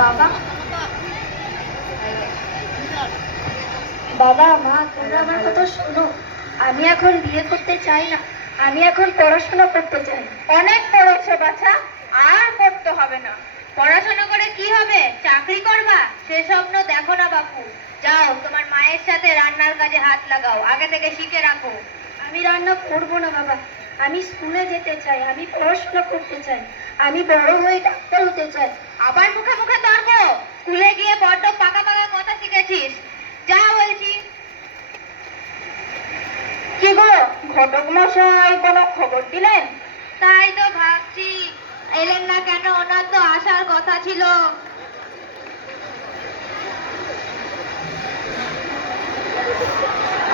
বাবা। বাবা, মা, তোমরা আমার কথা শোনো। আমি এখন বিয়ে করতে চাই না। আমি এখন পড়াশোনা করতে চাই। অনেক পড়েছো বাছা, আর পড়তে হবে না। পড়াশোনা করে কি হবে? চাকরি করবা? সে স্বপ্ন দেখো না বাপু। যাও, তোমার মায়ের সাথে রান্নার কাজে হাত লাগাও। আগে থেকে শিখে রাখো। আমি রান্না করব না বাবা। আমি স্কুলে যেতে চাই, আমি পড়াশোনা করতে চাই, আমি বড় হয়ে ডাক্তার হতে চাই। আবার মুখে মুখে তর্ক স্কুলে গিয়ে বড্ড পাকা পাকা কথা শিখেছিস। যা বলছি। কি গো, ঘটক মশাই কোনো খবর দিলেন? তাই তো ভাবছি। এলেন না কেন? ওনার তো আসার কথা ছিল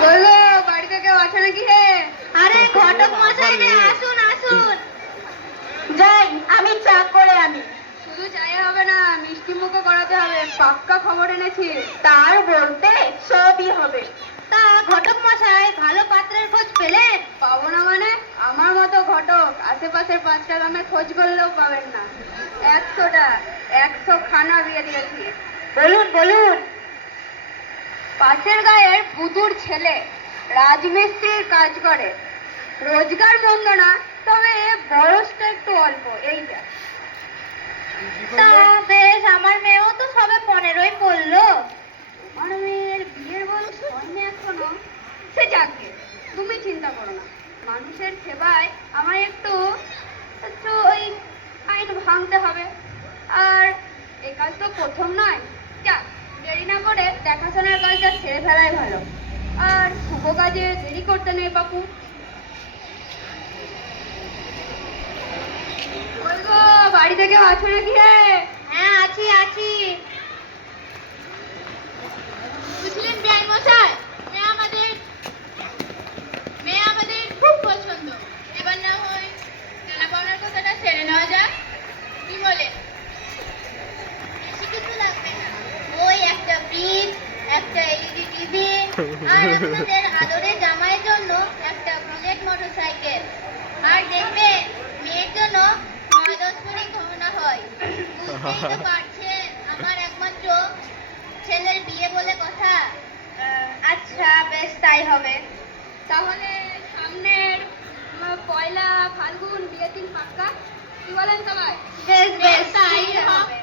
বলল বাড়িতে কেউ আছে নাকি হে আরে ঘটক মশাই যে আসুন আসুন যাই আমি চা করে আনি শুধু চাই হবে না মিষ্টি মুখও করাতে হবে পাক্কা খবর এনেছি, তার বলতে সবই হবে। তা ঘটক মশাই, ভালো পাত্রের খোঁজ পেলেন? পাবো না মানে? আমার মতো ঘটক আশেপাশের পাঁচটা গ্রামে খোঁজ করলেও পাবেন না। একশোটা, একশো খানা দিয়ে দিয়েছি। বলুন বলুন। পাশের গায়ের পুতুর ছেলে রাজমিস্ত্রির কাজ করে। রোজগার মন্দ না, তবে বয়সটা একটু অল্প, এইটা। তা বেশ, আমার মেয়েও তো পনেরোই পড়ল। আমার মেয়ের বিয়ের বয়স হয়নি এখনও। সে যাকে, তুমি চিন্তা করো না। মানুষের সেবায় আমার একটু একটু ওই আইন ভাঙতে হবে। আর এ কাজ তো প্রথম নয়। যাক, দেরি না করে দেখাশোনার কাজটা ছেড়ে ফেলাই ভালো। আর শুভ কাজে দেরি করতে নেই বাপু। বাড়িতে কেউ আছো নাকি হ্যাঁ আছি আছি বুঝলেন বিআই মশাই মেয়ে আমাদের মেয়ে আমাদের খুব পছন্দ এবার না হয় জানা পাওনার কথাটা ছেড়ে নেওয়া যাক কি বলে বেশি কিছু লাগবে না ওই একটা ফ্রিজ একটা এলইডি টিভি আর আপনাদের আদরের জামাইয়ের জন্য একটা বুলেট মোটরসাইকেল আর দেখবে মেয়ের জন্য নয় দশ করে গহনা হয় বুঝতেই আমার একমাত্র ছেলের বিয়ে বলে কথা আচ্ছা বেশ তাই হবে। তাহলে সামনের পয়লা ফাল্গুন বিয়ে দিন পাক্কা? কি বলেন সবাই বেশ বেশ তাই হবে।